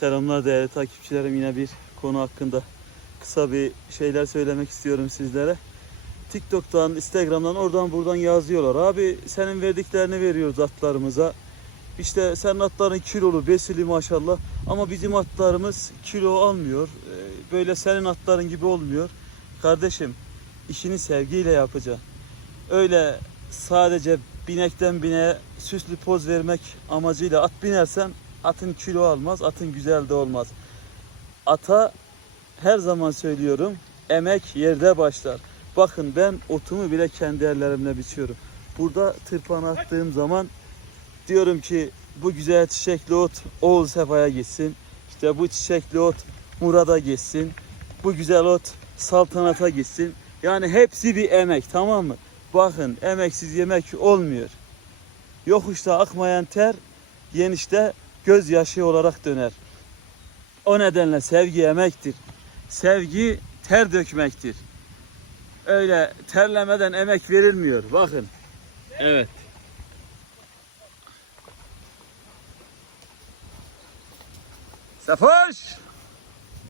Selamlar değerli takipçilerim. Yine bir konu hakkında kısa bir şeyler söylemek istiyorum sizlere. TikTok'tan, Instagram'dan oradan buradan yazıyorlar. Abi senin verdiklerini veriyoruz atlarımıza. İşte senin atların kilolu, besili maşallah. Ama bizim atlarımız kilo almıyor. Ee, Böyle senin atların gibi olmuyor. Kardeşim işini sevgiyle yapacaksın. Öyle sadece binekten bineğe süslü poz vermek amacıyla at binersen atın kilo almaz, atın güzel de olmaz. Ata her zaman söylüyorum emek yerde başlar. Bakın ben otumu bile kendi ellerimle biçiyorum. Burada tırpan attığım zaman diyorum ki bu güzel çiçekli ot Oğuz Sefa'ya gitsin. İşte bu çiçekli ot Murat'a gitsin. Bu güzel ot saltanata gitsin. Yani hepsi bir emek tamam mı? Bakın emeksiz yemek olmuyor. Yokuşta akmayan ter yenişte gözyaşı olarak döner. O nedenle sevgi emektir. Sevgi ter dökmektir. Öyle terlemeden emek verilmiyor. Bakın. Evet. Safoş!